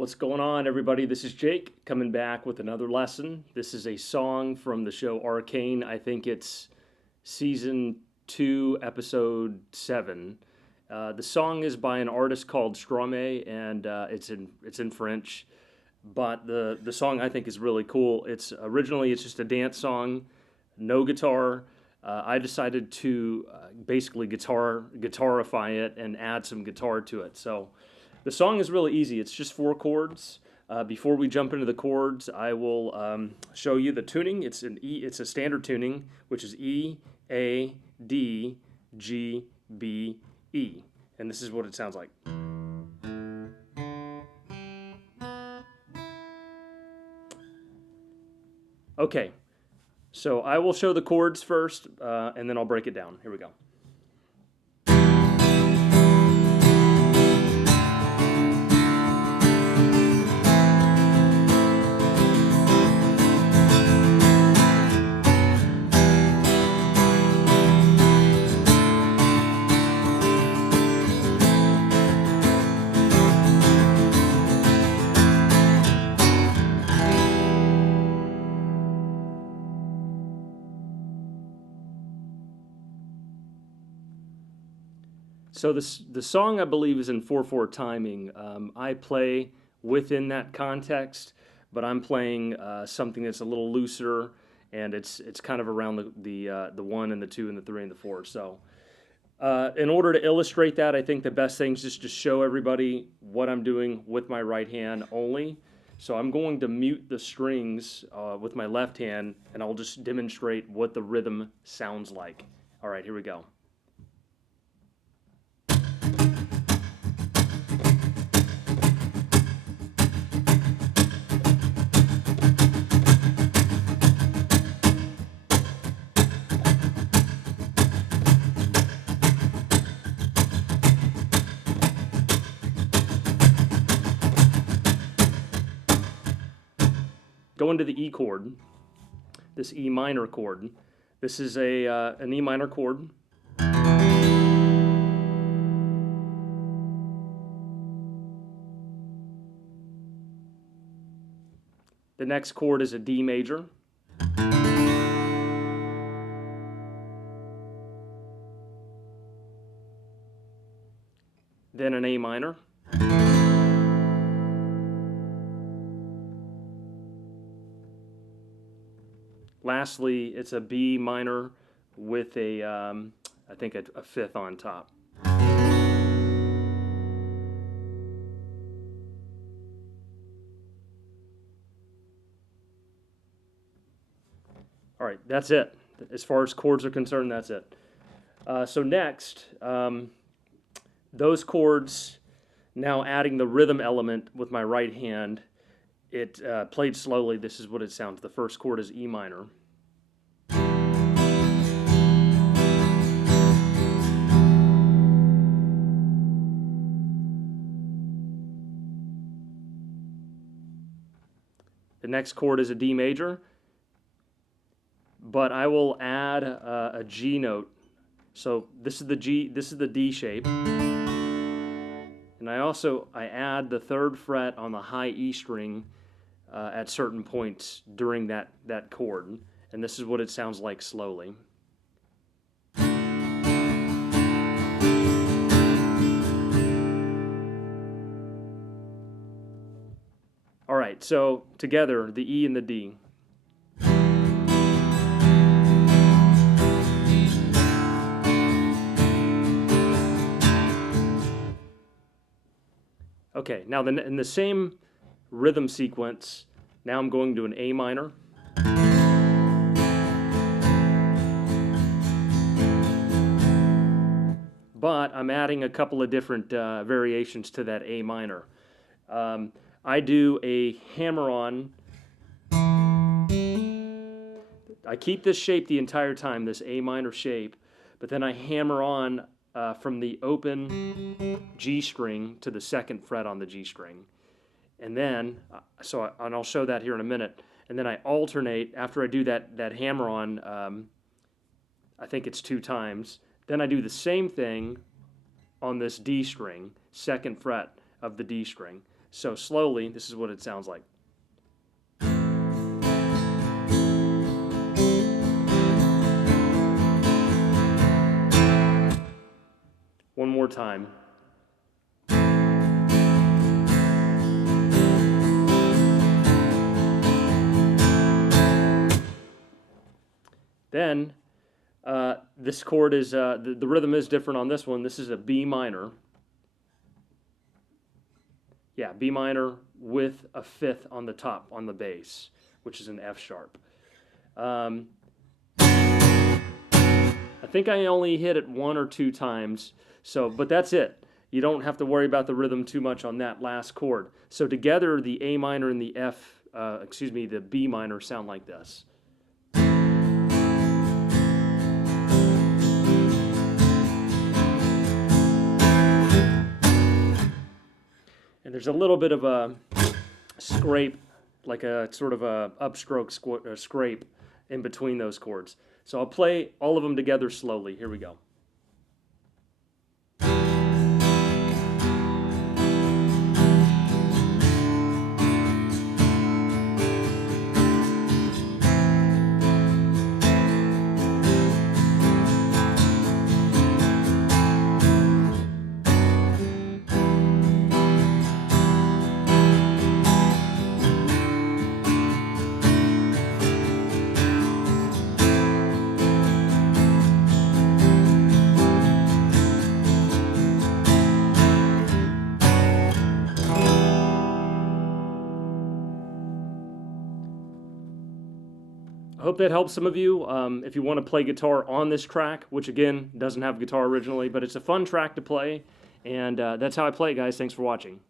What's going on, everybody? This is Jake coming back with another lesson. This is a song from the show Arcane. I think it's season 2, episode 7. The song is by an artist called Stromae, and it's in French. But the song I think is really cool. It's just a dance song, no guitar. I decided to basically guitarify it and add some guitar to it. So the song is really easy. It's just 4 chords. Before we jump into the chords, I will show you the tuning. It's a standard tuning, which is E, A, D, G, B, E, and this is what it sounds like. Okay, so I will show the chords first, and then I'll break it down. Here we go. So the song, I believe, is in 4/4 timing. I play within that context, but I'm playing something that's a little looser, and it's kind of around the 1 and the 2 and the 3 and the 4. So in order to illustrate that, I think the best thing is just to show everybody what I'm doing with my right hand only. So I'm going to mute the strings with my left hand, and I'll just demonstrate what the rhythm sounds like. All right, here we go. Go into the E chord, this E minor chord. This is an E minor chord. The next chord is a D major. Then an A minor. Lastly, it's a B minor with I think a 5th on top. All right, that's it. As far as chords are concerned, that's it. So next, those chords, now adding the rhythm element with my right hand, it played slowly. This is what it sounds. The first chord is E minor. The next chord is a D major, but I will add a G note. So this is the G, this is the D shape. And I add the 3rd fret on the high E string at certain points during that chord. And this is what it sounds like slowly. All right, so together, the E and the D. Okay, now in the same rhythm sequence, now I'm going to an A minor. But I'm adding a couple of different variations to that A minor. I do a hammer-on. I keep this shape the entire time, this A minor shape, but then I hammer on from the open G string to the 2nd fret on the G string. And then, and I'll show that here in a minute, and then I alternate, after I do that hammer-on, I think it's 2 times, then I do the same thing on this D string, 2nd fret of the D string. So slowly, this is what it sounds like. One more time. Then, this chord is, the rhythm is different on this one. This is a B minor. Yeah, B minor with a fifth on the top, on the bass, which is an F sharp. I think I only hit it 1 or 2 times, but that's it. You don't have to worry about the rhythm too much on that last chord. So together, the A minor and the the B minor sound like this. And there's a little bit of a scrape, like a sort of a upstroke scrape in between those chords. So I'll play all of them together slowly. Here we go. I hope that helps some of you. If you want to play guitar on this track, which again doesn't have guitar originally, but it's a fun track to play, and that's how I play it, guys. Thanks for watching.